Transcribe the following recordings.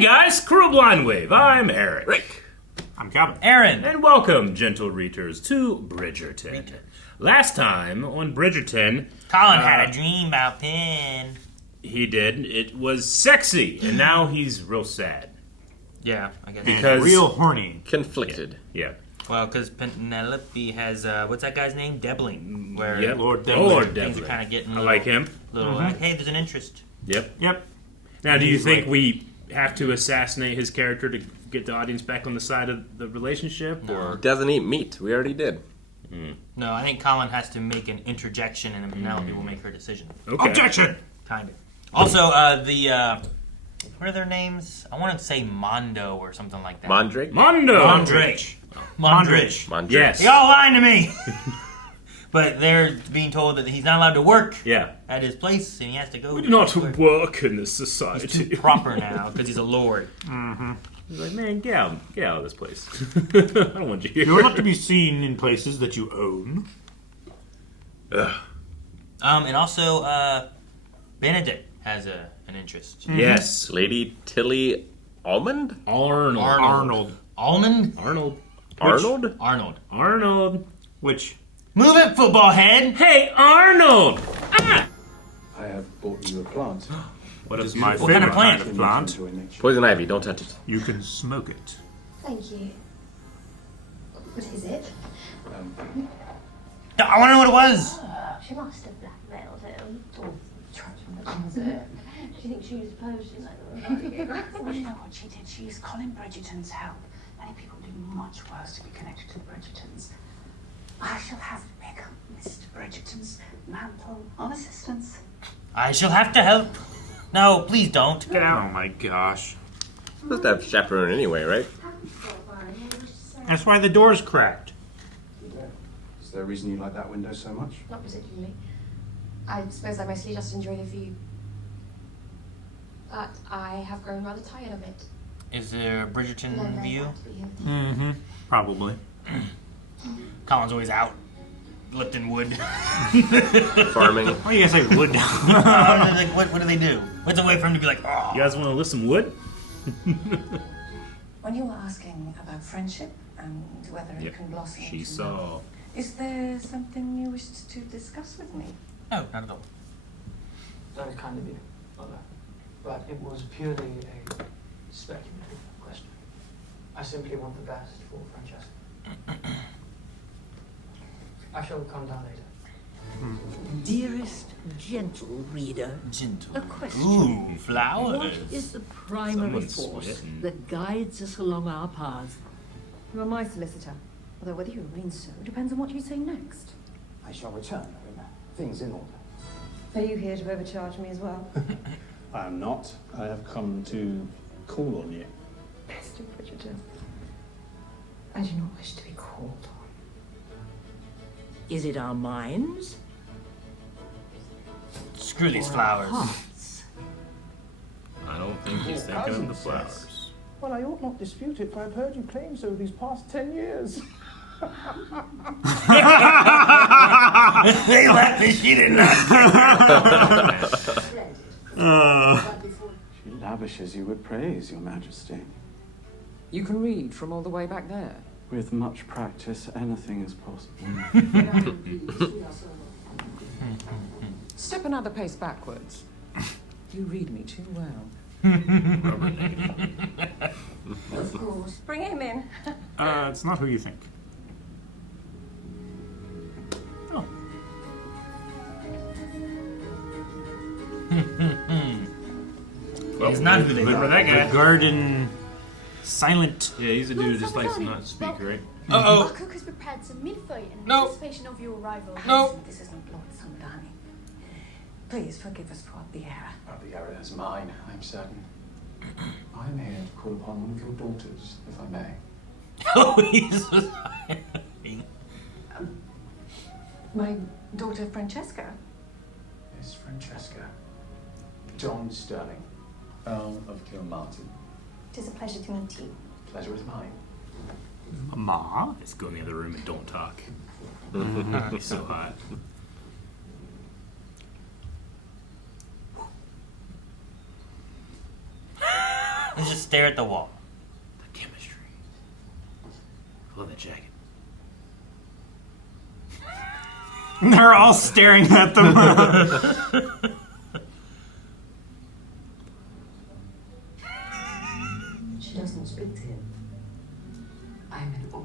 Hey guys, Crew Blind Wave. I'm Eric. Rick. I'm Calvin. Aaron. And welcome, gentle readers, to Bridgerton. Last time on Bridgerton, Colin had a dream about Penn. he did. It was sexy, and now he's real sad. Yeah, I guess. Because Real horny. Conflicted. yeah, Well, because Penelope has, what's that guy's name? Debling. Where yep. Lord Lord things are Devlin. kind of getting I like him. little like, hey, there's an interest. Yep. Yep. Now, do you He's think like- we have to assassinate his character to get the audience back on the side of the relationship, or Doesn't eat meat. We already did. No, I think Colin has to make an interjection and then Penelope will make her decision. okay? Objection! Kind of. Also, what are their names? I want to say Mondo or something like that. Mandrake? Mondo. Mondrich. Mondrich. Mandrake. Yes. They all lying to me. But they're being told that he's not allowed to work Yeah. at his place and he has to go. We do not where- work in this He's society. too proper now because he's a lord. He's like, man, get out of this place. I don't want you here. You're not to be seen in places that you own. And also, Benedict has an interest. Yes, Lady Tilly Almond? Arnold. Arnold. Almond? Arnold. Arnold? Arnold. Arnold. Which? Move it, football head! Hey, Arnold! I have bought you a plant. What is my What kind favorite of plant? kind of plant. Enjoy nature. Poison ivy, don't touch it. You can smoke it. Thank you. What is it? I want to know what it was! She must have blackmailed him. Or tried to make it. Do you think she used potion? Well, you know what she did? She used Colin Bridgerton's help. Many people do much worse to be connected to the Bridgertons. I shall have to pick up Mr. Bridgerton's mantle of assistance. I shall have to help. No, please don't. Get out. Oh my gosh. Supposed to have chaperone anyway, right? That's why the door's cracked. Is there a reason you like that window so much? Not particularly. I suppose I mostly just enjoy the view. But I have grown rather tired of it. Is there a And I'm Bridgerton very view? glad to be here. Mm-hmm. Probably. Colin's always out. Lifting wood. Farming. Why you guys say wood? Like, what do they do? What's a way for him to be like, oh. You guys want to lift some wood? When you were asking about friendship and whether it Yep. can blossom She into saw. love, is there something you wished to discuss with me? No, not at all. That is kind of you, Mother. But it was purely a speculative question. I simply want the best for Francesca. I shall come down later. Dearest gentle reader, Gentle. a question. Ooh, What flowers. is the primary Someone's force sweating. that guides us along our path? You are my solicitor, although whether you remain so depends on what you say next. I shall return when things in order. Are you here to overcharge me as well? I am not. I have come to call on you. Mr. Bridgerton, I do not wish to be called on. Is it our minds Screw these or our flowers. hearts? I don't think he's thinking of the flowers. Well, I ought not dispute it, for I've heard you claim so these past 10 years. They laughed and she did not. She lavishes you with praise, Your Majesty. You can read from all the way back there. With much practice, anything is possible. Step another pace backwards. You read me too well. Of course. Bring him in. It's not who you think. Oh. Well, It's not who they remember thought. that guy. The garden silent. Yeah, he's a dude who just likes to not speak, right? Uh-oh. Our cook has prepared some millefeuille in No. anticipation of your arrival. No. This isn't Lord Sundani. Please forgive us for the error. The error is mine, I'm certain. I am here to call upon one of your daughters, if I may. Oh, he's My daughter Francesca. Miss Francesca. John Sterling, Earl of Kilmartin. It is a pleasure to meet you. Pleasure is mine. Ma? Let's go in the other room and don't talk. He's so hot. And just stare at the wall. The chemistry. I love that jacket. They're all staring at them. She doesn't speak to him. I am in awe.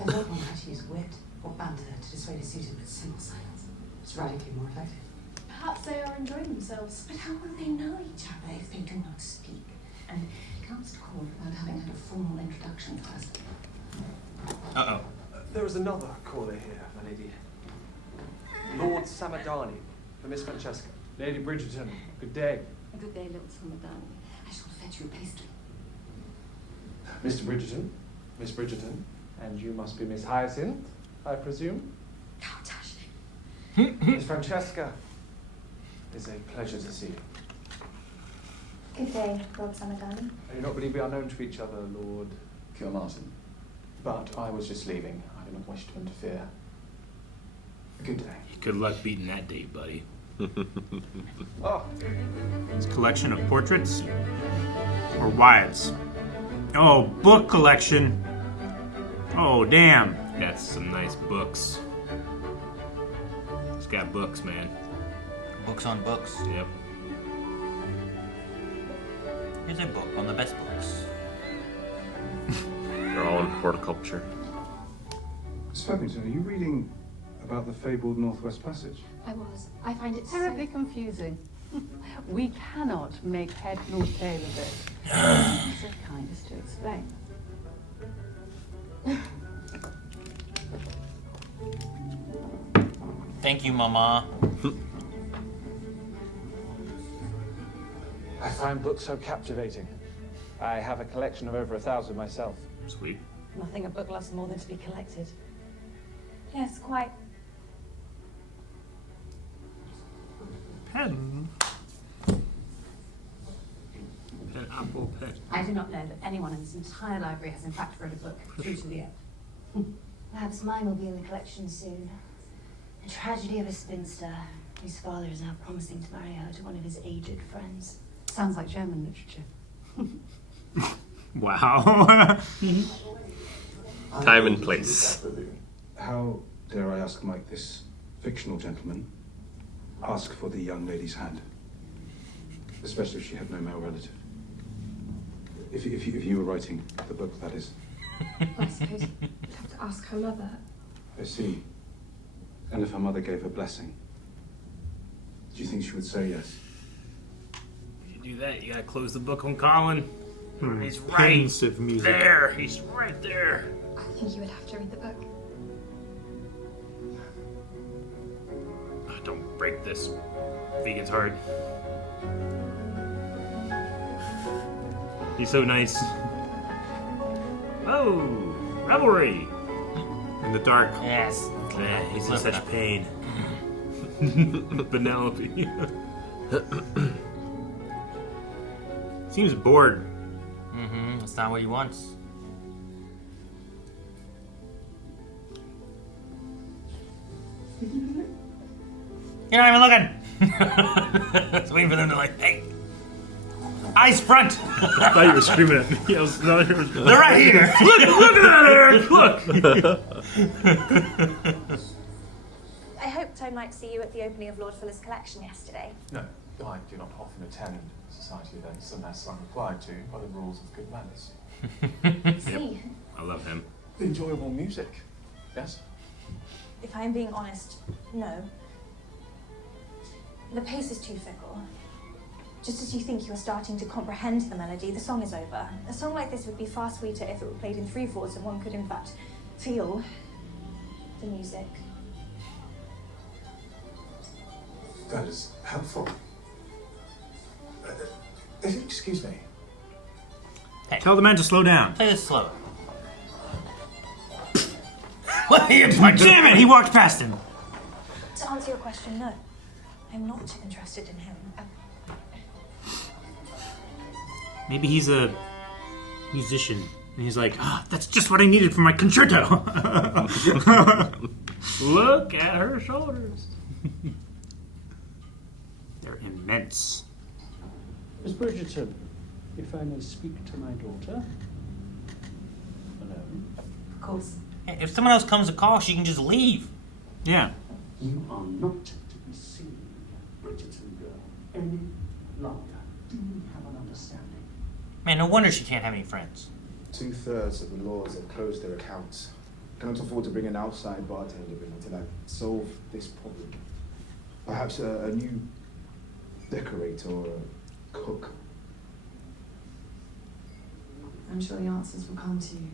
I don't know how to use wit or banter to dissuade a suitor with simple silence. It's radically more effective. Perhaps they are enjoying themselves. But how will they know each other if they do not speak? And it comes to court without having had a formal introduction first. Uh-oh. There is another caller here, my lady. Lord Samadani, for Miss Francesca. Lady Bridgerton, good day. Good day, little Samadani. I shall fetch you a pastry. Mr. Bridgerton, Miss Bridgerton, and you must be Miss Hyacinth, I presume? How dashing. Miss Francesca, it's a pleasure to see you. Good day, Lord Samadani. I do not believe we are known to each other, Lord Kilmartin. But I was just leaving. I do not wish to interfere. Good day. Good luck beating that date, buddy. Oh, It's a collection of portraits or wives. Oh, book collection. Oh, damn. That's some nice books. It's got books, man. Books on books. Yep. Here's a book on the best books. They're all in horticulture. Miss Featherington, are you reading about the fabled Northwest Passage? I was. I find it Terribly confusing. We cannot make head nor tail of it. So kind as to explain. Thank you, Mama. I find books so captivating. I have a collection of over 1,000 myself. Sweet. Nothing a book loves more than to be collected. Yes, quite. Pen. Pen, apple, pen. I do not know that anyone in this entire library has in fact read a book through to the end. Perhaps mine will be in the collection soon. The tragedy of a spinster whose father is now promising to marry her to one of his aged friends. Sounds like German literature. Wow. Time and place. How, dare I ask, might this fictional gentleman ask for the young lady's hand? Especially if she had no male relative. If you were writing the book, that is. I suppose you'd have to ask her mother. I see. And if her mother gave her blessing, do you think she would say yes? If you do that, you gotta close the book on Colin. He's right Pensive music. there. He's right there. I think you would have to read the book. Oh, don't break this vegan's heart. He's so nice. Oh, revelry. In the dark. Yes. Yeah, he's in Look such up. pain. Penelope. Seems bored. Mm-hmm. That's not what he wants. You're not even looking. Just waiting for them to like, hey, eyes front. I thought you were screaming at me. I was not sure. They're right here. Look at that, Eric! Look! I hoped I might see you at the opening of Lord Fuller's collection yesterday. No, I do not often attend society events unless I'm required to by the rules of good manners. See, I love him. Enjoyable music, yes? if I'm being honest, no. The pace is too fickle. Just as you think you're starting to comprehend the melody, the song is over. A song like this would be far sweeter if it were played in 3/4 and one could in fact feel the music. That is helpful. Excuse me. Hey, Tell the man to slow down. play this slower. What are you trying to Damn it! He walked past him. To answer your question, no. I'm not interested in him. Maybe he's a musician. And he's like, that's just what I needed for my concerto. Look at her shoulders. They're immense. Miss Bridgerton, if I may speak to my daughter. Alone. Of course. If someone else comes to call, she can just leave. Yeah. You are not to be seen, Bridgerton girl, any longer. Do we have an understanding? Man, no wonder she can't have any friends. 2/3 of the lords have closed their accounts. Cannot afford to bring an outside bartender in until I solve this problem. Perhaps a new decorator or a cook. I'm sure the answers will come to you.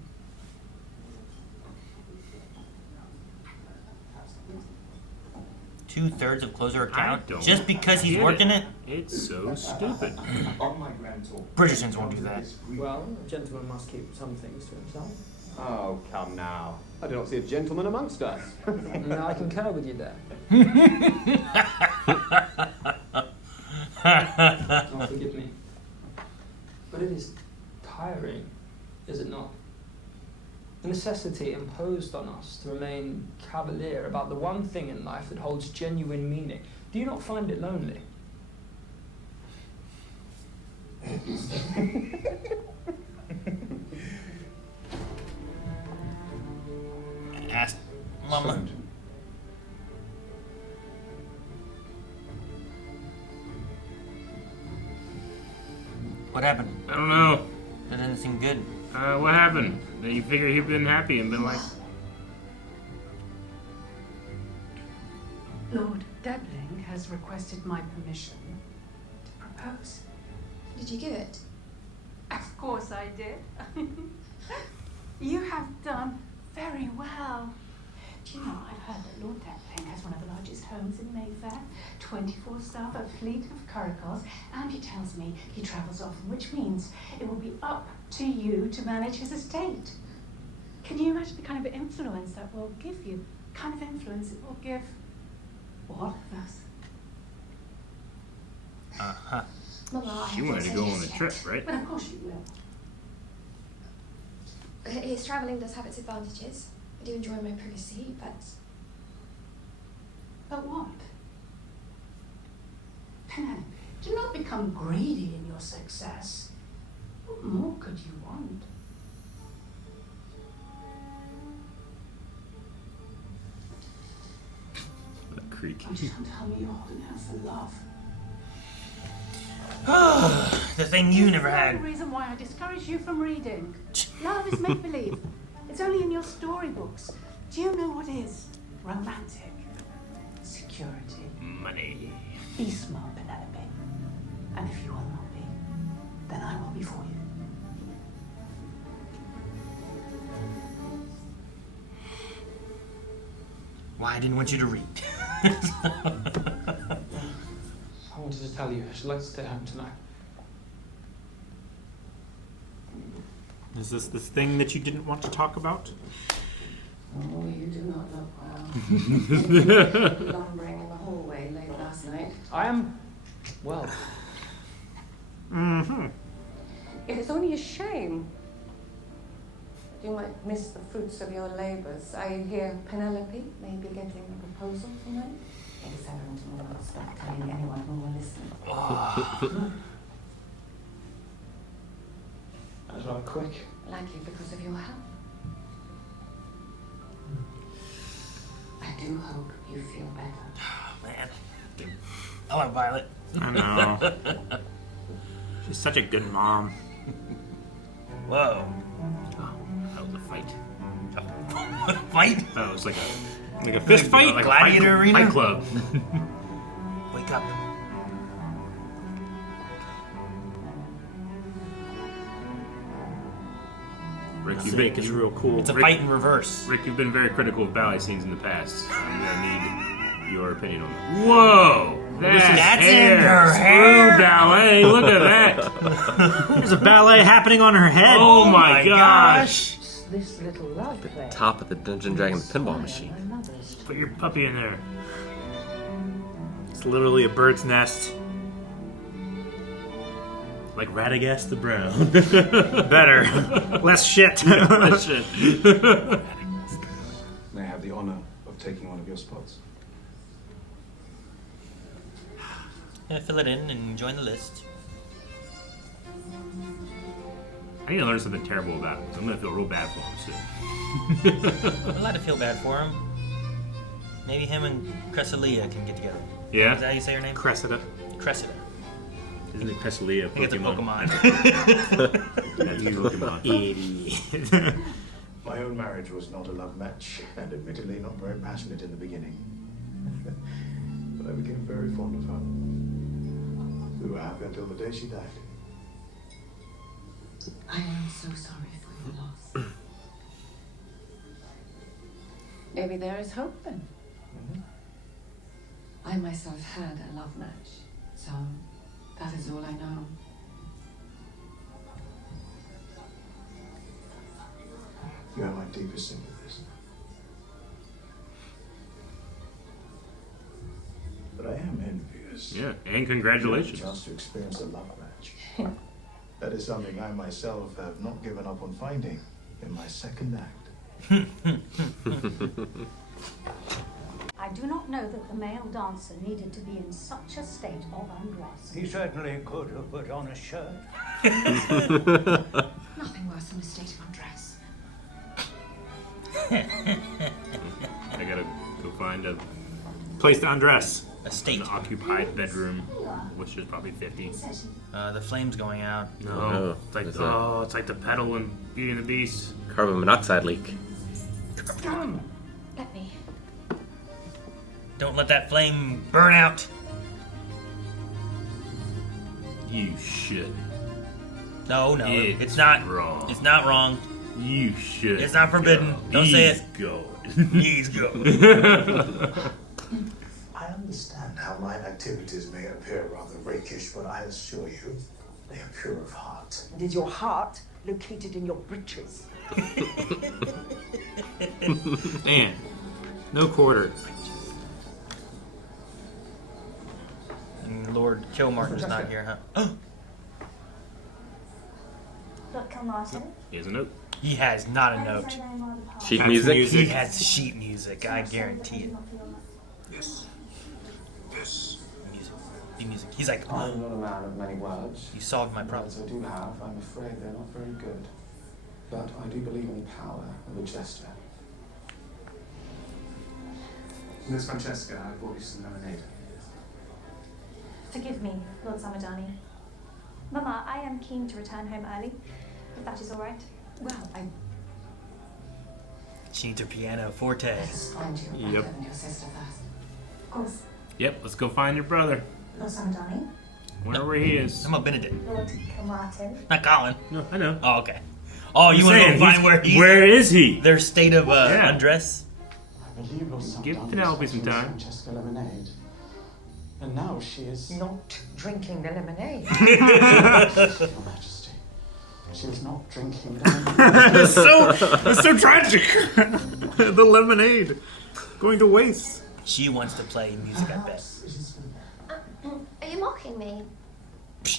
Two-thirds of close her account don't just because he's get working it. It's so stupid. On my grand tour. Bridgertons won't do that. Well, a gentleman must keep some things to himself. Oh, come now. I do not see a gentleman amongst us. Now I concur with you there. Oh, forgive me. But it is tiring, is it not? The necessity imposed on us to remain cavalier about the one thing in life that holds genuine meaning. Do you not find it lonely? Ask Mama. What happened? I don't know. That doesn't seem good. What happened? You figure he'd been happy and been like... Lord Debling has requested my permission to propose. Did you give it? Of course I did. You have done very well. Do you know, I've heard that Lord Debling has one of the largest homes in Mayfair, 24 staff, a fleet of curricles, and he tells me he travels often, which means it will be up to you to manage his estate. Can you imagine the kind of influence that will give you? The kind of influence it will give all of us? Uh-huh. Mama, She wanted to go on the trip, right? But of course you will. His travelling does have its advantages. I do enjoy my privacy, but... But what? Penelope, do not become greedy in your success. What more could you want? That creek. Oh, just don't tell me you're holding out for love. The thing you never That's had. the reason why I discourage you from reading. Love is make-believe. It's only in your storybooks. Do you know what is romantic? Security. Money. Be smart, Penelope. And if you will not be, then I will be for you. Why I didn't want you to read. I wanted to tell you, I'd like to stay home tonight. Is this the thing that you didn't want to talk about? Oh, you do not look well. Lumbering in the hallway late last night. I am, well, Mm-hmm. It is only a shame that you might miss the fruits of your labours. I hear Penelope may be getting a proposal tonight. Lady Featherington will not stop telling anyone who will listen. that was rather quick. Likely because of your help. I do hope you feel better. Man. I like Violet. I know. She's such a good mom. Whoa. Oh, that was a fight. Fight? Oh, it was like a fist fight? Like Gladiator a fight, arena? Fight club. Wake up. Rick, This Rick is real cool. It's a Rick, fight in reverse. Rick, you've been very critical of ballet scenes in the past. I'm gonna need your opinion on that. Whoa! That's hair. in her Screw hair. ballet! Look at that! There's a ballet happening on her head. Oh my gosh! This little love play. Top of the Dungeon Dragons pinball machine. Put your puppy in there. It's literally a bird's nest. Like Radagast the Brown. Better. Less shit. Less shit. May I have the honor of taking one of your spots? Yeah, fill it in and join the list. I need to learn something terrible about him, so I'm gonna feel real bad for him soon. I'm allowed to feel bad for him. Maybe him and Cresselia can get together. Yeah? Is that how you say her name? Cressida. Cressida. Isn't it Cresselia I think it's a Pokemon. That's a Pokemon. Idiot. My own marriage was not a love match, and admittedly not very passionate in the beginning. But I became very fond of her. We were happy until the day she died. I am so sorry for your loss. Maybe there is hope then. I myself had a love match, so that is all I know. You have my deepest sympathies. But I am envious. Yeah, and congratulations. You had a chance to experience a love match. That is something I myself have not given up on finding in my second act. I do not know that the male dancer needed to be in such a state of undress. He certainly could have put on a shirt. Nothing worse than a state of undress. I gotta go find a place to undress. A state. An occupied bedroom, which is probably 50. The flame's going out. No, it's like it's like the pedal in Beauty and the Beast. Carbon monoxide leak. Let me. Don't let that flame burn out. You should. No, it's not wrong. It's not wrong. You should. It's not forbidden. Don't say it. Go. He's go. I understand how my activities may appear rather rakish, but I assure you, they are pure of heart. And is your heart located in your breeches? Man, no quarter. And Lord Kilmartin's not here, huh? Look, Kilmartin. He has a note. He has not a note. Sheet music? He has sheet music, I guarantee it. Yes. Yes. Music. The music. He's like, I'm not a man of many words. You solved my problem. The words I do have, I'm afraid they're not very good. But I do believe in the power of a gesture. Miss Francesca, I brought you some lemonade. Forgive me, Lord Samadani. Mama, I am keen to return home early, if that is all right. Well, She needs her piano forte. Let's find your brother and your sister first. Of course. Yep, let's go find your brother. Lord Samadani. Wherever he is. I'm a Benedict. Lord Kilmartin. Not Colin. No, I know. Oh, okay. Oh, you want to go find where he's... Where is he? Their state of undress? I believe Lord Give Samadani Penelope is some Miss time. Francesca lemonade. And now she is... Not drinking the lemonade. Your Majesty. She is not drinking lemonade. That's so tragic. The lemonade going to waste. She wants to play music, I bet. Are you mocking me?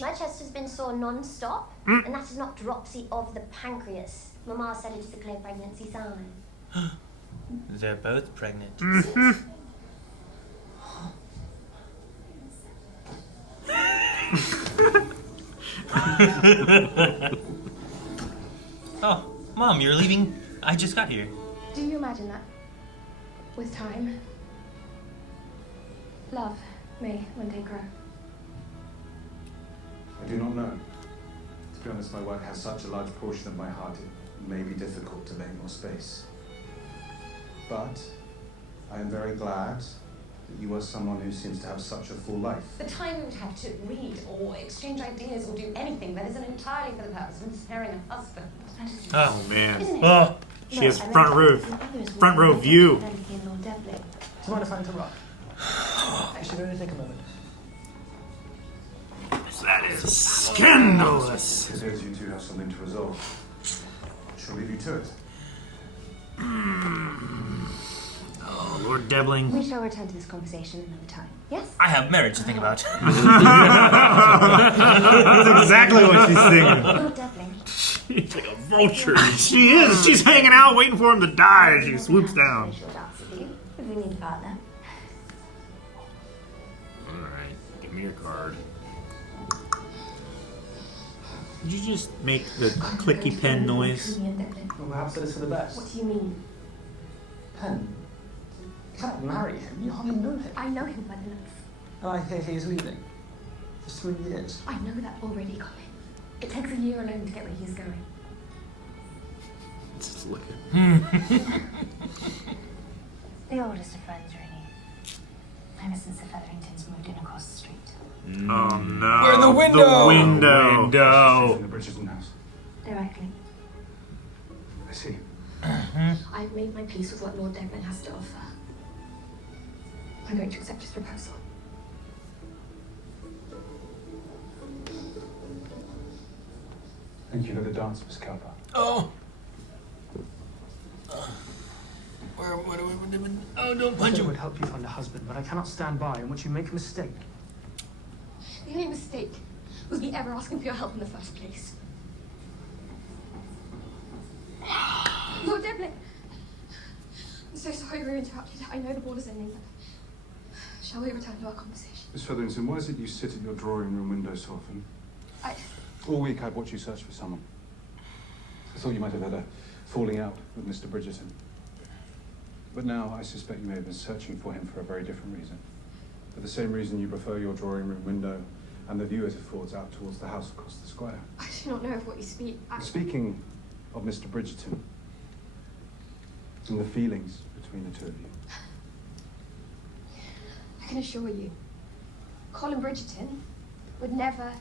My chest has been sore non-stop, and that is not dropsy of the pancreas. Mama said it is a clear pregnancy sign. They're both pregnant. Oh, Mom, you're leaving? I just got here. Do you imagine that? With time, love may one day grow. I do not know. To be honest, my work has such a large portion of my heart, it may be difficult to make more space. But I am very glad that you are someone who seems to have such a full life. The time we would have to read or exchange ideas or do anything that isn't entirely for the purpose of ensnaring a husband. Oh man. Isn't it? Oh, she has front row view. Do you mind if I interrupt? I should only take a moment. That is scandalous. It appears you two have something to resolve. Shall leave you to it. Oh, Lord Debling. We shall return to this conversation another time. Yes? I have marriage to think about. That's exactly what she's thinking. Lord Debling. She's like a vulture. She is. She's hanging out, waiting for him to die as she swoops down. If we need a partner. Alright, give me your card. Did you just make the clicky pen noise? Well, perhaps that is for the best. What do you mean? Pen, you cannot marry him. You hardly know him. I know him well enough. And I hear he is leaving. For 3 years. I know that already, Colin. It takes a year alone to get where he's going. Just look at The oldest of friends, really. Ever since the Featheringtons moved in across the street. Oh no! We're in the window! The window! In the Bridgerton house. Directly. I see. I've made my peace with what Lord Devlin has to offer. I'm going to accept his proposal. Thank you for the dance, Miss Cowper. Oh. Oh, don't punch I him. would help you find a husband, but I cannot stand by in which you make a mistake. The only mistake was me ever asking for your help in the first place. Lord Devlin! I'm so sorry we were interrupted. I know the ball is ending, but shall we return to our conversation? Miss Featherington, why is it you sit at your drawing room window so often? All week I've watched you search for someone. I thought you might have had a falling out with Mr. Bridgerton. But now I suspect you may have been searching for him for a very different reason. For the same reason you prefer your drawing room window and the view it affords out towards the house across the square. I do not know of what you speak. Speaking of Mr. Bridgerton and the feelings between the two of you. I can assure you, Colin Bridgerton would never,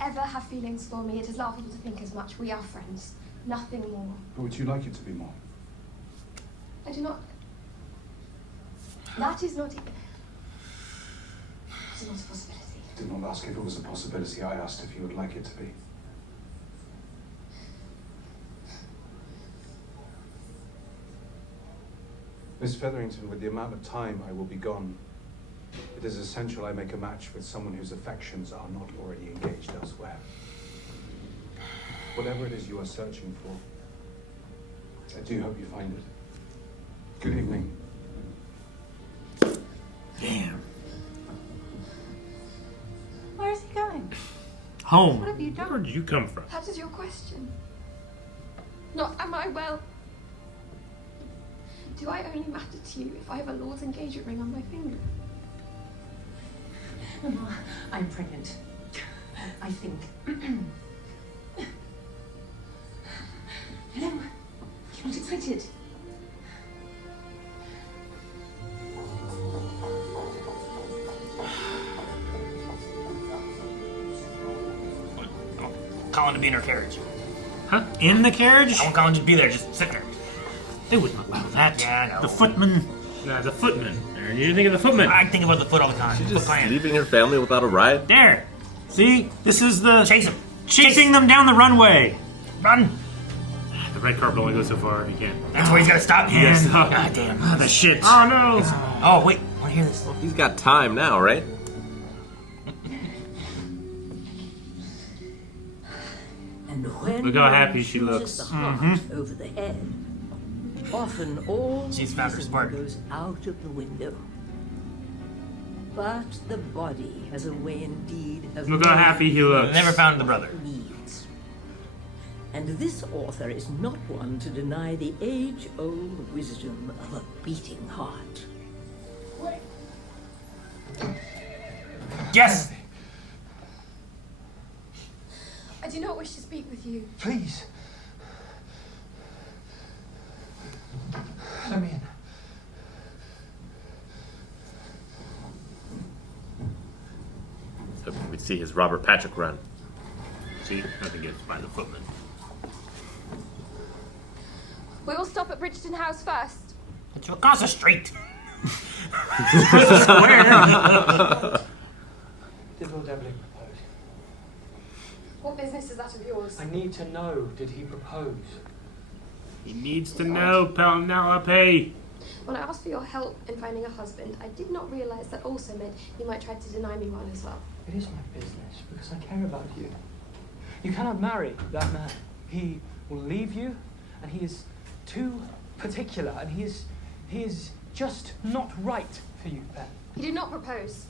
ever have feelings for me. It is laughable to think as much. We are friends. Nothing more. But would you like it to be more? I do not... That is not even... It's not a possibility. I did not ask if it was a possibility. I asked if you would like it to be. Miss Featherington, with the amount of time I will be gone, it is essential I make a match with someone whose affections are not already engaged elsewhere. Whatever it is you are searching for, I do hope you find it. Good evening. Damn. Where is he going? Home. What have you done? Where did you come from? That is your question. Not am I well? Do I only matter to you if I have a Lord's engagement ring on my finger? Mama, I'm pregnant. I think. Hello? You're not excited? Colin to be in her carriage. Huh? In the carriage? I want Colin to be there, just sitting there. They wouldn't allow that. Yeah, I know. The footman. The footman. You didn't think of the footman. I think about the foot all the time. She's just leaving her family without a ride. There. See? This is the... Chase him. Chasing them down the runway. Run. The red carpet only goes so far. You can't. That's where he's got to stop. Yes. God damn. Oh, the shit. Oh, no. Oh, wait. Want to hear this? Well, he's got time now, right? And when Look how happy she chooses looks. the heart over the head, often all She's found her reason spark. goes out of the window. But the body has a way indeed of Look how happy he looks. Never found the brother. needs. And this author is not one to deny the age-old wisdom of a beating heart. Yes. I do not wish to speak with you. Please. Let me in. Hoping we'd see his Robert Patrick run. See? Nothing gets by the footman. We will stop at Bridgerton House first. It's across the street. Did Lord Devlin propose? What business is that of yours? I need to know, did he propose? He needs to know, Penelope. When I asked for your help in finding a husband, I did not realize that also meant you might try to deny me one as well. It is my business, because I care about you. You cannot marry that man. He will leave you, and he is too particular, and he is just not right for you, Ben. He did not propose.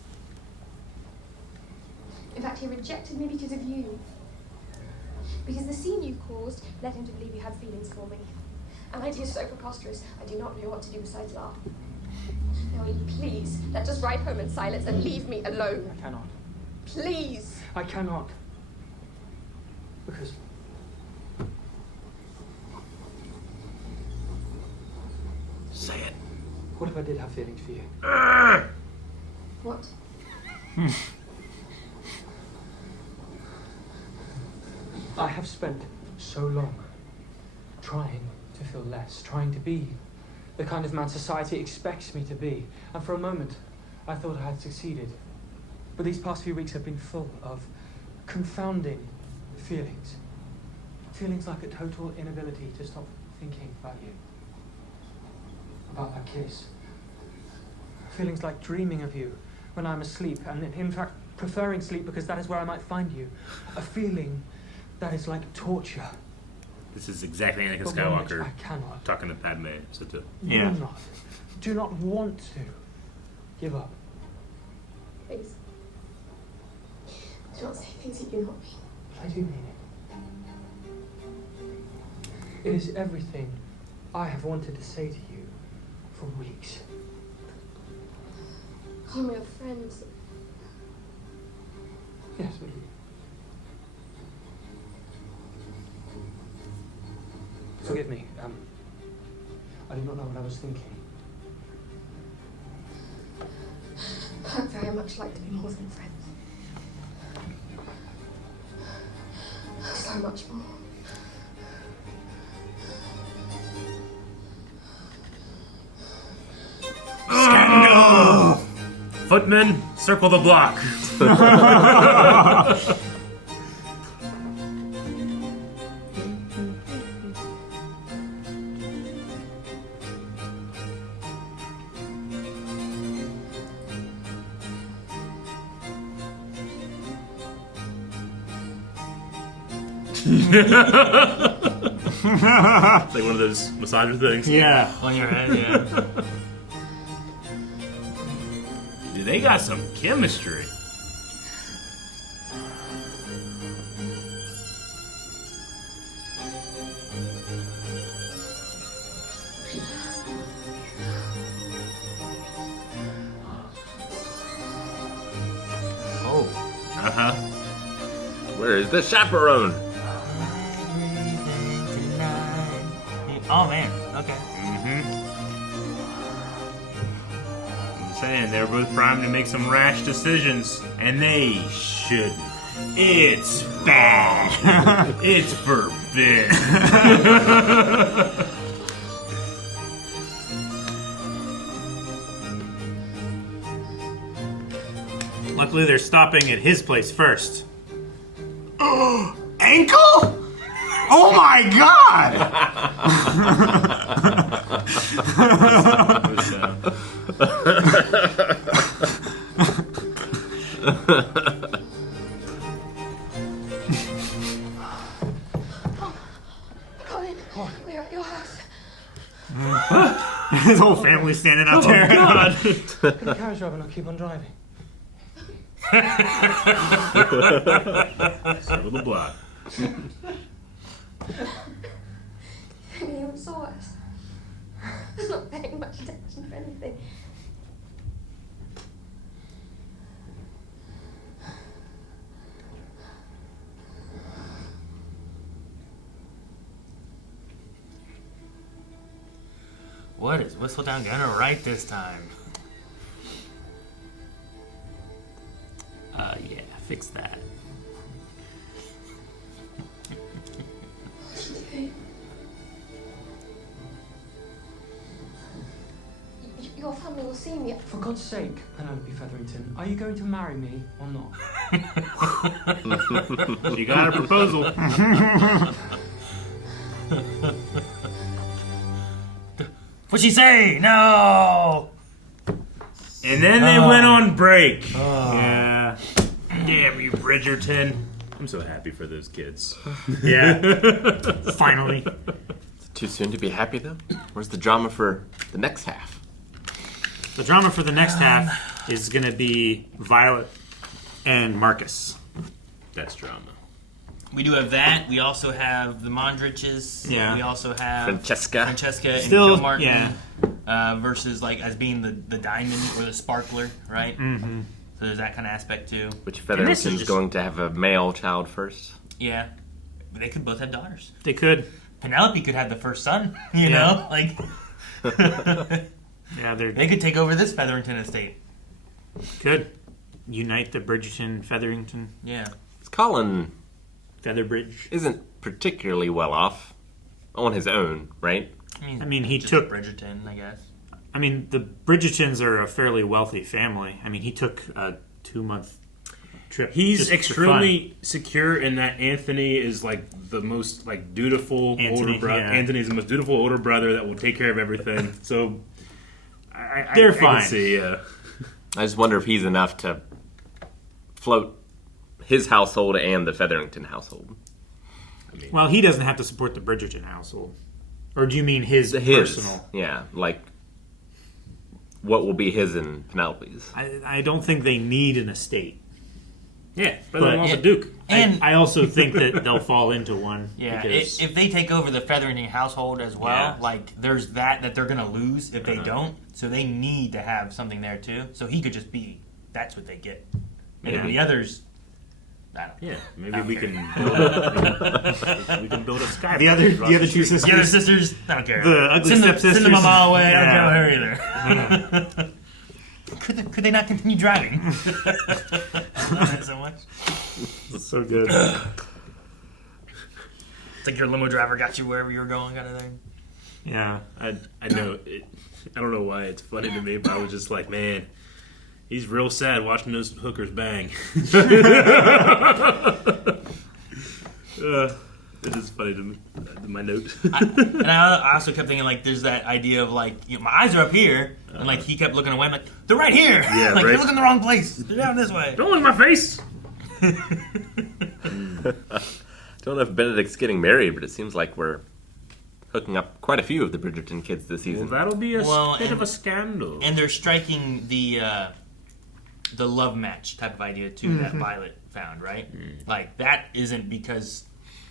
In fact, he rejected me because of you. Because the scene you caused led him to believe you had feelings for me. An idea so preposterous, I do not know what to do besides laugh. Now, will you please let us ride home in silence and leave me alone? I cannot. Please! I cannot. Because... Say it. What if I did have feelings for you? What? I have spent so long trying to feel less, trying to be the kind of man society expects me to be. And for a moment, I thought I had succeeded. But these past few weeks have been full of confounding feelings. Feelings like a total inability to stop thinking about you. About that kiss. Feelings like dreaming of you when I'm asleep, and in fact preferring sleep because that is where I might find you. A feeling that is like torture. This is exactly Anakin But one which Skywalker I cannot. talking to Padme. Yeah. Do not want to give up. Please. Do not say things you do not mean. I do mean it. It is everything I have wanted to say to you for weeks. Call me your friends. Yes, we do. Forgive me. I do not know what I was thinking. I'd very much like to be more than friends. So much more. Scandal! Footmen, circle the block. It's like one of those massager things. Yeah. On your head, yeah. Dude, they got some chemistry. Oh. Uh-huh. Where is the chaperone? Oh man, okay. I'm just saying, they were both primed to make some rash decisions, and they shouldn't. It's bad. It's forbidden. Luckily, they're stopping at his place first. Ankle? Oh my god! Colin, we're at your house. His whole family standing out there. God. Can the carriage driver not keep on driving? Circle the block. He even saw us. I was not paying much attention to anything. What is Whistledown gonna write this time? Yeah, fix that. Your family will see me. For God's sake, Penelope Featherington, are you going to marry me or not? You got a proposal. What'd she say? No! And then they went on break. Yeah. Damn you, Bridgerton. I'm so happy for those kids. Yeah. Finally. Too soon to be happy, though? Where's the drama for the next half? The drama for the next half is going to be Violet and Marcus. That's drama. We do have that. We also have the Mondriches. Yeah. We also have Francesca and Still, Joe Martin. yeah. Versus like as being the diamond or the sparkler, right? Mm-hmm. So there's that kind of aspect too. Which Featherington's going to have a male child first? Yeah. They could both have daughters. They could. Penelope could have the first son, you know? Like yeah, they could take over this Featherington estate. Could. Unite the Bridgerton, Featherington. Yeah. Colin Featherbridge isn't particularly well off on his own, right? I mean, he just took Bridgerton, I guess. I mean, the Bridgertons are a fairly wealthy family. I mean, he took a 2-month trip. He's just for extremely secure in that Anthony is like the most like dutiful older brother. yeah. Anthony's the most dutiful older brother that will take care of everything. So They're I fine. can see, yeah. I just wonder if he's enough to float his household and the Featherington household. Well, he doesn't have to support the Bridgerton household. Or do you mean his personal? Yeah, like what will be his and Penelope's. I don't think they need an estate. Yeah, but wants a duke. And I also think that they'll fall into one. Yeah, because if they take over the Featherington household as well, Yeah. like there's that they're gonna lose if they don't. So they need to have something there too. So he could just be. That's what they get. And then Maybe. the others. I don't Yeah, maybe I don't we care. can build we can build a sky. The other two sisters. The other sisters, I don't care. The ugly send them stepsisters. a mile away. Yeah. I don't care about her either. Could they not continue driving? So much. That's so good. It's like your limo driver got you wherever you were going, kind of thing. Yeah, I know. I don't know why it's funny to me, but I was just like, man, he's real sad watching those hookers bang. It is funny to me. My note. And I also kept thinking, like, there's that idea of, like, you know, my eyes are up here, and, like, he kept looking away. I'm like, they're right here. Yeah, like, right. you're looking in the wrong place. They're down this way. Don't look at my face. Don't know if Benedict's getting married, but it seems like we're hooking up quite a few of the Bridgerton kids this season. Well, that'll be a bit and- of a scandal. And they're striking the love match type of idea, too, that Mhm. Violet found, right? Like, that isn't because...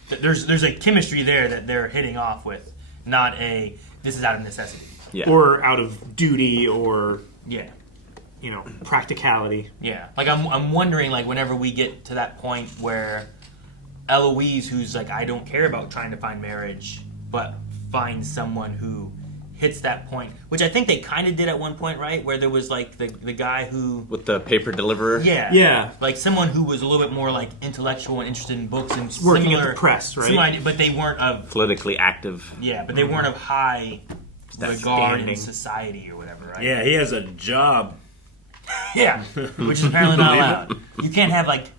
There's a chemistry there that they're hitting off with, not a, this is out of necessity. Yeah. Or out of duty, or Yeah. you know, practicality. Yeah, like I'm wondering, like whenever we get to that point where Eloise, who's like, I don't care about trying to find marriage, but finds someone who hits that point, which I think they kind of did at one point, right? Where there was like the guy who With the paper deliverer? Yeah. like someone who was a little bit more like intellectual and interested in books and Working at similar, the press, right? similar idea, but they weren't of Politically active. yeah, but they weren't of high regard standing. in society or whatever, right? Yeah, he has a job. Yeah, which is apparently not allowed. You can't have like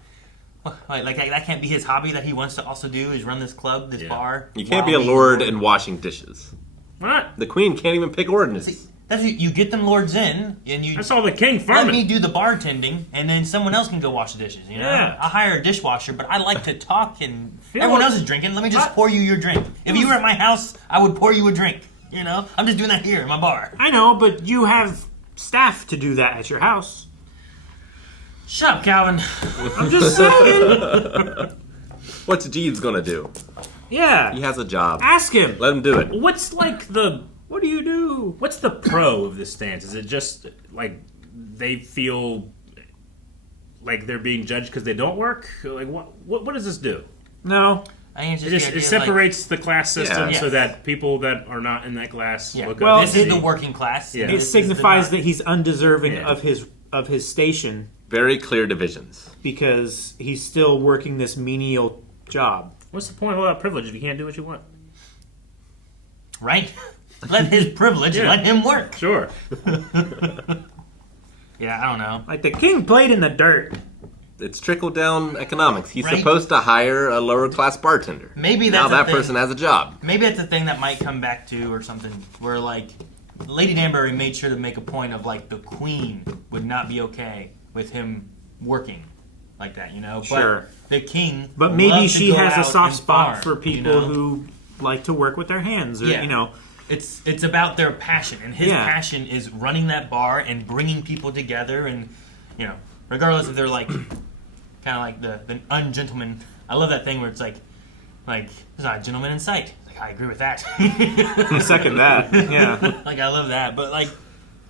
that can't be his hobby that he wants to also do is run this club, this bar. You can't be a lord and washing dishes. What? The queen can't even pick ordinance. That's you get them lords in, and you. That's all the king Let farming. me do the bartending, and then someone else can go wash the dishes. You know, Yeah. I'll hire a dishwasher, but I like to talk, and Feel everyone like- else is drinking. Let me just pour you your drink. If you were at my house, I would pour you a drink. You know, I'm just doing that here in my bar. I know, but you have staff to do that at your house. Shut up, Calvin. I'm just saying. What's Jeeves gonna do? Yeah. He has a job. Ask him. Let him do it. What's like the? What do you do? What's the pro of this stance? Is it just like they feel like they're being judged because they don't work? Like what does this do? No. I think it's It, just just, the it idea of, like, separates the class system Yeah. so that people that are not in that class Yeah. look Well, up. this and is the see. working class. Yeah. and It this is the signifies not. that he's undeserving Yeah. of his station Very clear divisions. because he's still working this menial job. What's the point of all that privilege if you can't do what you want? Right? Let his privilege Yeah. let him work. Sure. Yeah, I don't know. Like the king played in the dirt. It's trickle down economics. He's Right. supposed to hire a lower class bartender. Maybe now that's a that thing. person has a job. Maybe that's a thing that might come back to or something where like Lady Danbury made sure to make a point of like the queen would not be okay with him working like that, you know? Sure. But the king But maybe loved to she go has a out soft and spot farm, for people you know? who like to work with their hands, or Yeah. you know. It's about their passion, and his Yeah. passion is running that bar and bringing people together, and you know, regardless if they're like kind of like the ungentleman I love that thing where it's like there's not a gentleman in sight. Like, I agree with that. Second that. Yeah. Like, I love that. But, like,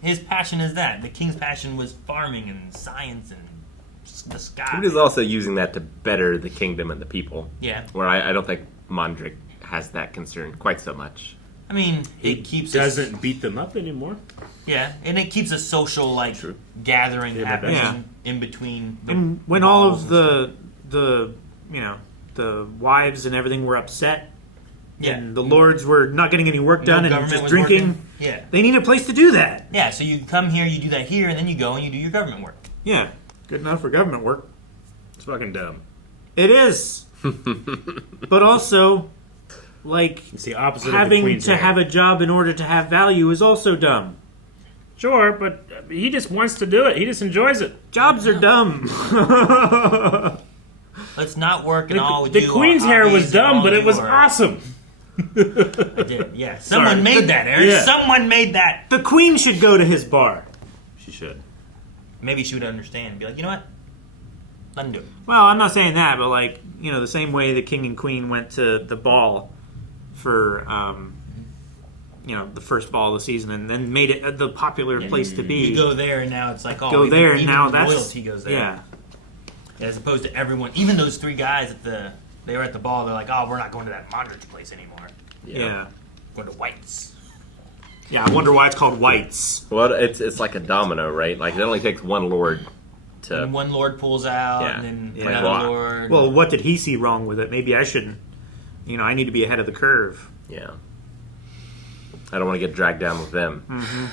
his passion is that. The king's passion was farming and science and the sky. He was also using that to better the kingdom and the people. Yeah. Where I don't think Mondrick has that concern quite so much. I mean, it keeps doesn't beat them up anymore. Yeah, and it keeps a social gathering happening in between. And when all of the wives and everything were upset, and the lords were not getting any work done and just drinking, they need a place to do that. Yeah, so you come here, you do that here, and then you go and you do your government work. Yeah, good enough for government work. It's fucking dumb. It is, but also, like, it's the opposite of the having Queen's to hair. have a job in order to have value is also dumb. Sure, but he just wants to do it. He just enjoys it. Jobs are dumb. Let's not work and all The Queen's hair was dumb, but it was awesome. I did, yeah. Someone made that, Eric. Yeah. Someone made that. The Queen should go to his bar. She should. Maybe she would understand and be like, you know what? Let him do it. Well, I'm not saying that, but like, the same way the King and Queen went to the ball for, the first ball of the season, and then made it the popular place to be. You go there, and now it's like, go there, and even now the that's loyalty goes there. Yeah. As opposed to everyone, even those three guys they were at the ball. They're like, oh, we're not going to that Mondrick's place anymore. Yeah. Going to White's. Yeah, I wonder why it's called White's. Well, it's like a domino, right? Like, it only takes one lord to... And one lord pulls out, Yeah. and then Yeah. another lord. Well, what did he see wrong with it? Maybe I shouldn't. I need to be ahead of the curve. Yeah. I don't want to get dragged down with them. Mm-hmm.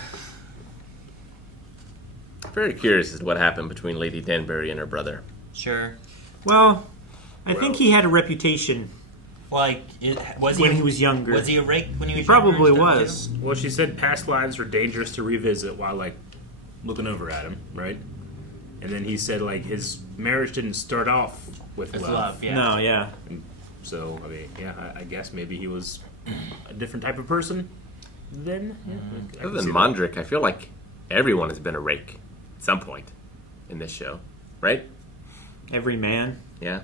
Very curious as to what happened between Lady Danbury and her brother. Sure. Well, I think he had a reputation. Like, when he was younger? Was he a rake when he was He probably younger and stuff, was. Well, she said past lives were dangerous to revisit while, like, looking over at him, right? And then he said, like, his marriage didn't start off with With love. love, yeah. No, yeah. And so, I mean, I guess maybe he was a different type of person then. Yeah, I Other can than see that. Mondrick, I feel like everyone has been a rake at some point in this show, right? Every man. Yeah.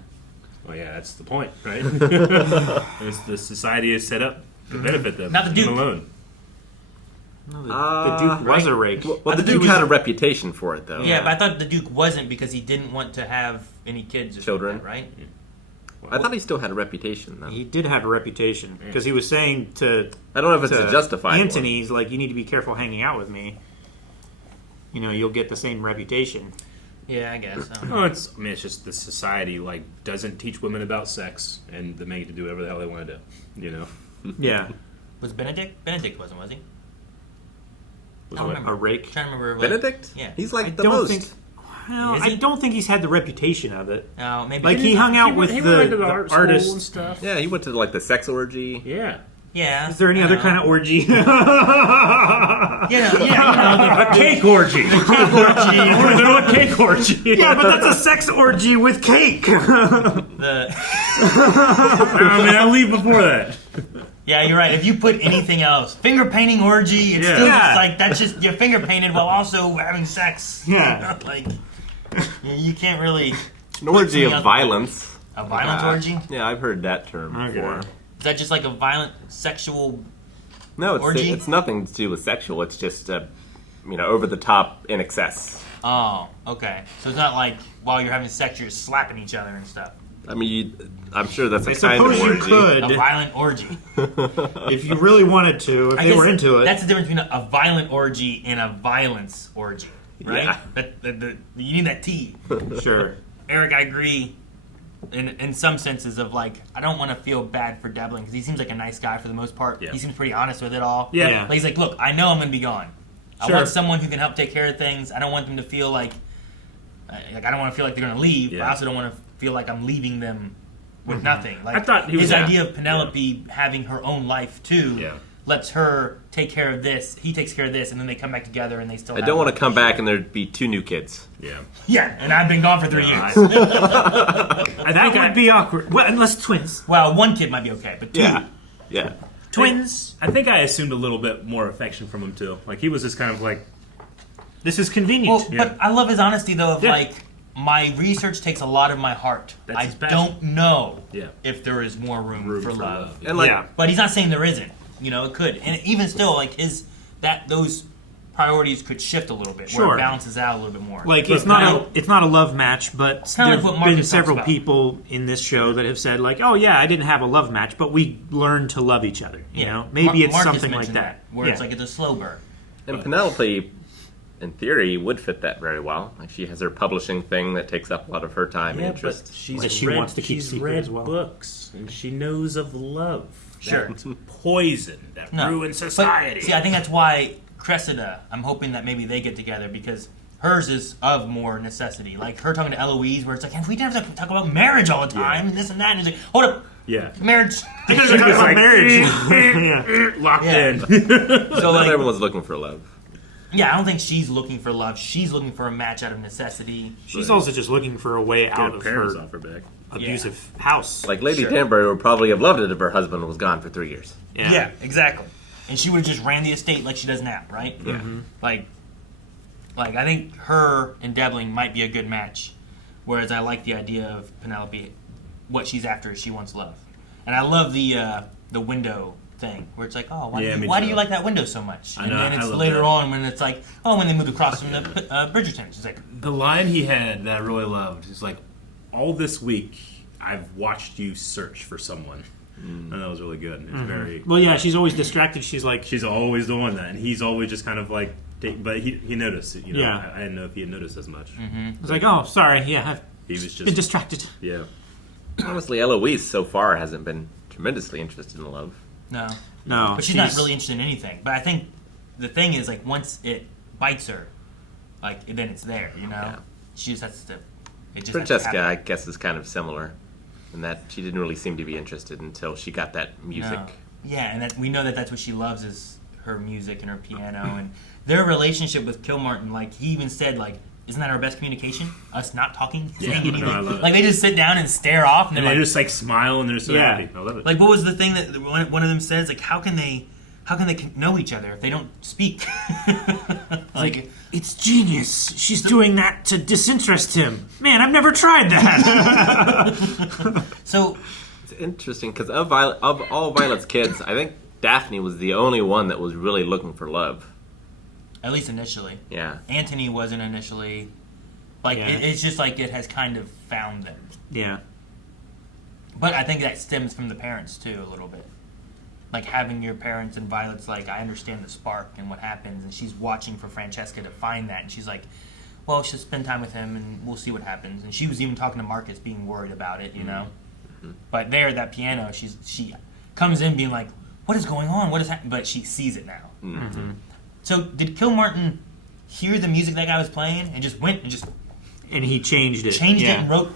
Well, yeah, that's the point, right? The society is set up to benefit them. Not the leave Duke. them alone. No, the Duke was a rake. Well, the Duke had a reputation for it, though. Yeah, but I thought the Duke wasn't because he didn't want to have any kids or Children. something, right? I thought he still had a reputation, though. He did have a reputation because he was saying to I don't know if it's to a justified Antony, he's like, you need to be careful hanging out with me. You'll get the same reputation. Yeah, I guess. Oh, it's just the society doesn't teach women about sex, and the men get to do whatever the hell they want to do. Yeah. Was Benedict? Benedict wasn't, was he? Was I don't what? remember. A rake? I'm trying to remember. Benedict? Yeah. He's like I the don't most. think. Well, Is I he? don't think he's had the reputation of it. Oh, maybe. Like he hung out with he the, went to the art school artists. and stuff. Yeah, he went to the sex orgy. Yeah. Yeah. Is there any other kind of orgy? A cake orgy. I want to know a cake orgy. Yeah, but that's a sex orgy with cake. I'll leave before that. Yeah, you're right. If you put anything else, finger painting orgy, it's still just like that's just you're finger painted while also having sex. Yeah. You can't really. An orgy of violence. A violent orgy? Yeah, I've heard that term before. Is that just like a violent sexual? No, orgy? it's nothing to do with sexual. It's just over the top in excess. Oh, okay. So it's not like while you're having sex, you're slapping each other and stuff. I mean, I'm sure that's I a kind of suppose you orgy. could. A violent orgy. If you really wanted to, if I they guess were into it. That's the difference between a violent orgy and a violence orgy, right? Yeah. You need that T. Sure. Eric, I agree. In some senses of I don't want to feel bad for dabbling because he seems like a nice guy for the most part. Yeah. He seems pretty honest with it all. Yeah. Like, he's like, look, I know I'm going to be gone. I Sure. want someone who can help take care of things. I don't want them to feel like I don't want to feel like they're going to leave. But I also don't want to feel like I'm leaving them with nothing. Like I thought he was his idea of Penelope having her own life too. Yeah. Lets her take care of this. He takes care of this, and then they come back together, and they still. I don't want to come back and there'd be 2 new kids. Yeah. Yeah, and I've been gone for 3 years. That would be awkward. Well, unless twins. Well, one kid might be okay, but 2. Yeah. Twins. I think I assumed a little bit more affection from him too. Like he was just kind of like, this is convenient. Well, but I love his honesty though. Of my research takes a lot of my heart. That's I his passion. don't know Yeah. if there is more room for love. And like, Yeah. But he's not saying there isn't. You know, it could. And even still, like those priorities could shift a little bit, where Sure. it balances out a little bit more. Like But it's not now- a love match, but kinda there like what have Marcus been talks several about. people in this show that have said like, "Oh yeah, I didn't have a love match, but we learned to love each other." You know, maybe it's Marcus something like mentioned that. where it's like it's a slow burn. and Penelope, in theory, would fit that very well. Like she has her publishing thing that takes up a lot of her time and interest. But she wants to keep she's secret read as well. books, and she knows of love. Sure. That's poison that ruins But, society. see, I think that's why Cressida, I'm hoping that maybe they get together because hers is of more necessity. Like her talking to Eloise, where it's like, if we didn't have to talk about marriage all the time and this and that, and it's like, hold up, yeah, marriage. She was like, locked Yeah. in. So Not like, everyone's looking for love. yeah, I don't think she's looking for love. She's looking for a match out of necessity. She's also just looking for a way out Get of parents her off her back. abusive house. Like Lady Sure. Danbury would probably have loved it if her husband was gone for 3 years. Yeah, exactly. And she would have just ran the estate like she does now, right? Yeah. Like I think her and Debling might be a good match. Whereas I like the idea of Penelope, what she's after is she wants love, and I love the window thing where it's like, oh, why do you like that window so much? I know, And then I it's love later that. on when it's like, oh, when they moved across from the Bridgerton, she's like, The line he had that I really loved is like, all this week I've watched you search for someone. And that was really good. It's very Well, yeah, she's always distracted. She's always doing that, and he's always just kind of like, but he noticed. You know, Yeah. I didn't know if he had noticed as much. It's like, oh, sorry, yeah, I've He was just been distracted. Yeah. Honestly, Eloise so far hasn't been tremendously interested in love. no, No, but she's not really interested in anything. But I think the thing is, like, once it bites her, like, then it's there. You know, Yeah. she just has to. It just has to Francesca, happen. I guess, is kind of similar in that she didn't really seem to be interested until she got that music. No. Yeah, and that we know that that's what she loves is her music and her piano and their relationship with Kilmartin. Like he even said, like, isn't that our best communication? Us not talking, saying anything. no, I love it. Like they just sit down and stare off, and And they're they like, just like smile and they're so Yeah. happy. I love it. like what was the thing that one of them says? Like how can they know each other if they don't speak? like It's genius. She's doing that to disinterest him. Man, I've never tried that. so. It's interesting because of all Violet's kids, I think Daphne was the only one that was really looking for love. At least initially. Yeah. Antony wasn't initially. Like Yeah. it's just like it has kind of found them. Yeah. But I think that stems from the parents too a little bit. Like having your parents and Violet's like, I understand the spark and what happens, and she's watching for Francesca to find that, and she's like, well, she'll spend time with him and we'll see what happens. And she was even talking to Marcus, being worried about it, you know. Mm-hmm. But there, at that piano, she comes in being like, what is going on? What is happening? But she sees it now. Mm-hmm. So did Kilmartin hear the music that guy was playing and just went and just And he changed it. changed Yeah. it and wrote?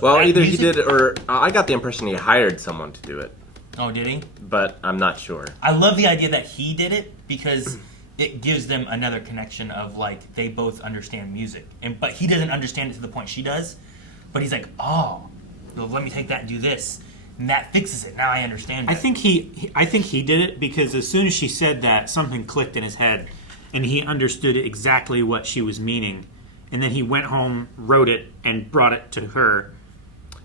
Well, that either music? he did it or I got the impression he hired someone to do it, Oh, did he? but I'm not sure. I love the idea that he did it because it gives them another connection of like they both understand music, but he doesn't understand it to the point she does. But he's like, oh, well, let me take that and do this, and that fixes it. Now I understand. I it. think he did it because as soon as she said that, something clicked in his head, and he understood exactly what she was meaning. And then he went home, wrote it, and brought it to her.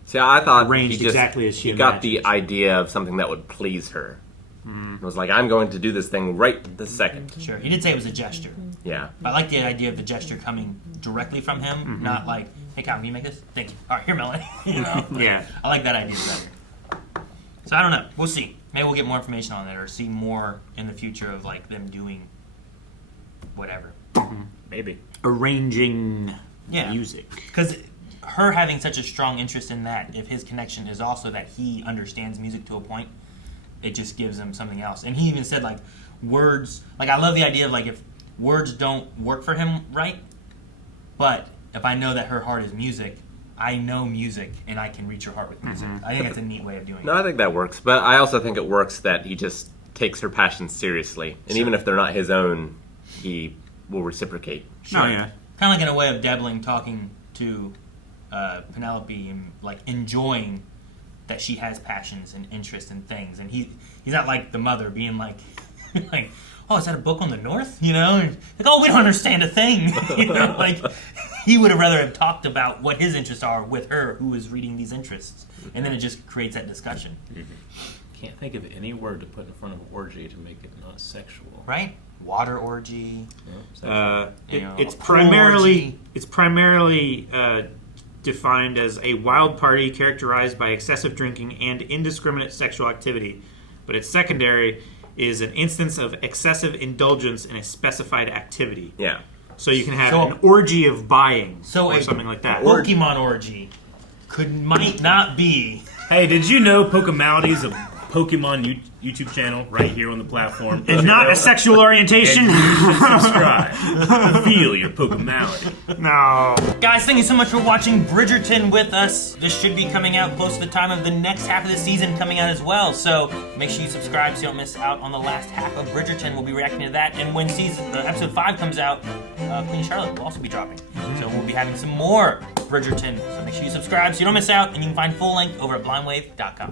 See, I thought Arranged he just, exactly as she he got imagined. the idea of something that would please her. It was like, I'm going to do this thing right this second. Sure, he did say it was a gesture. Yeah. I like the idea of the gesture coming directly from him, not like, hey, Calvin, can you make this? Thank you. All right, here, Melanie. You know? Yeah. I like that idea better. So I don't know. We'll see. Maybe we'll get more information on that or see more in the future of like them doing whatever. Maybe. Arranging Yeah. music. Because her having such a strong interest in that, if his connection is also that he understands music to a point, it just gives him something else. And he even said, like, words, like, I love the idea of, like, if words don't work for him right, but if I know that her heart is music, I know music and I can reach her heart with music. I think that's a neat way of doing No, I think that works, but I also think it works that he just takes her passions seriously. And even if they're not his own, he will reciprocate. Oh, yeah. Kind of like in a way of Debling talking to Penelope and, like, enjoying that she has passions and interests in things, and he's not like the mother being like, like, oh, is that a book on the north? You know, like, oh, we don't understand a thing. You know, like he would have rather have talked about what his interests are with her, who is reading these interests, and then it just creates that discussion. Can't think of any word to put in front of orgy to make it not sexual. Right? Water orgy. It's primarily defined as a wild party characterized by excessive drinking and indiscriminate sexual activity, but its secondary is an instance of excessive indulgence in a specified activity. Yeah. So you can have an orgy of buying or a something like that. Pokemon orgy might not be. Hey, did you know Pokemalities is a Pokemon YouTube channel right here on the platform? And not a sexual orientation? And you should subscribe. Feel your Pokemality. No. Guys, thank you so much for watching Bridgerton with us. This should be coming out close to the time of the next half of the season coming out as well. So make sure you subscribe so you don't miss out on the last half of Bridgerton. We'll be reacting to that. And when episode 5 comes out, Queen Charlotte will also be dropping. So we'll be having some more Bridgerton. So make sure you subscribe so you don't miss out. And you can find full length over at blindwave.com.